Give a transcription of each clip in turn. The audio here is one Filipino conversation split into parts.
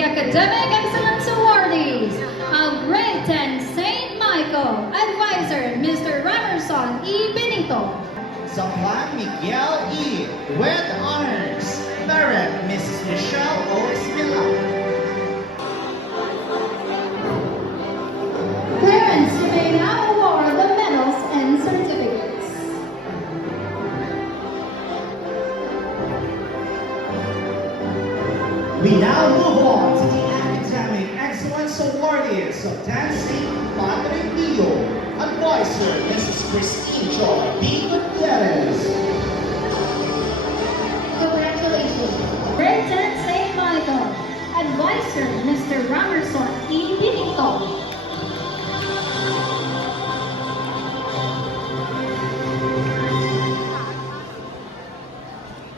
the Academic Excellence Awardees of Grade 10 St. Michael, Advisor Mr. Ramerson E. Benito. San Miguel E. with honors, Direct Mrs. Michelle O. Esmila. Parents, you may now award the medals and certificates. We now move on to the Academic Excellence Awardees of Dan St. Padre Pio, Advisor Mrs. Christine Joy B. Gutierrez. Congratulations. Grade 10 St. Michael, Advisor Mr. Ramerson E. Benito.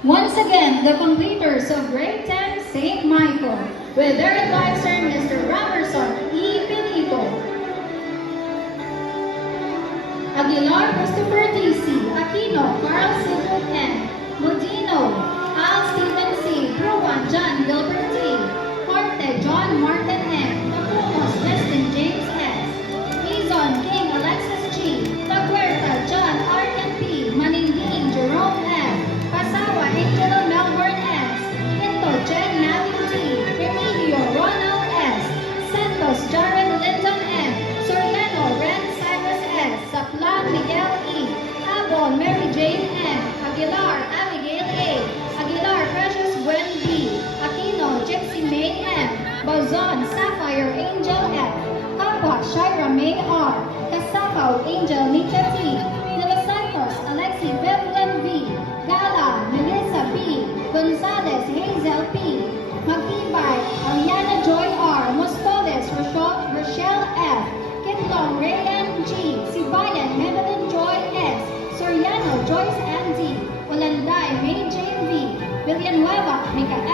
Once again, the completers of Grade 10 St. Michael, with their advisor, Mr. Ramerson E. Benito. Aguilar Christopher D.C., Aquino Carl Sigmund N., Modino Al Stephen C., Bruan John Gilbert T., Corte John Martin M., Tacumos Destin James S., Izon King Alexis G., Taguerta John Arden P., Maninding Jerome F., Pasawa Angelo Melbourne S., Quinto Jen Matthew T., Remigio Ronald S., Santos Jared Linton M., Soriano Ren Cyrus S., Saplan Miguel E., Abon Mary Jane M., Aguilar Abigail A., Aguilar Precious Gwen B., Aquino Gypsy May M., Bazon Sapphire Angel F., Kappa Shira May R., Kasapaw Angel Nita T., De Los Santos Alexi Bevlin V., Gala Melissa B., Gonzalez Hazel P., Magtibay Ariana Joy R., Mostoles Rochelle F., Kitlong Rayan G., Sibayan Evelyn Joy S., Soriano Joyce Ann D., Olanday May Jane V., Villanueva Micaela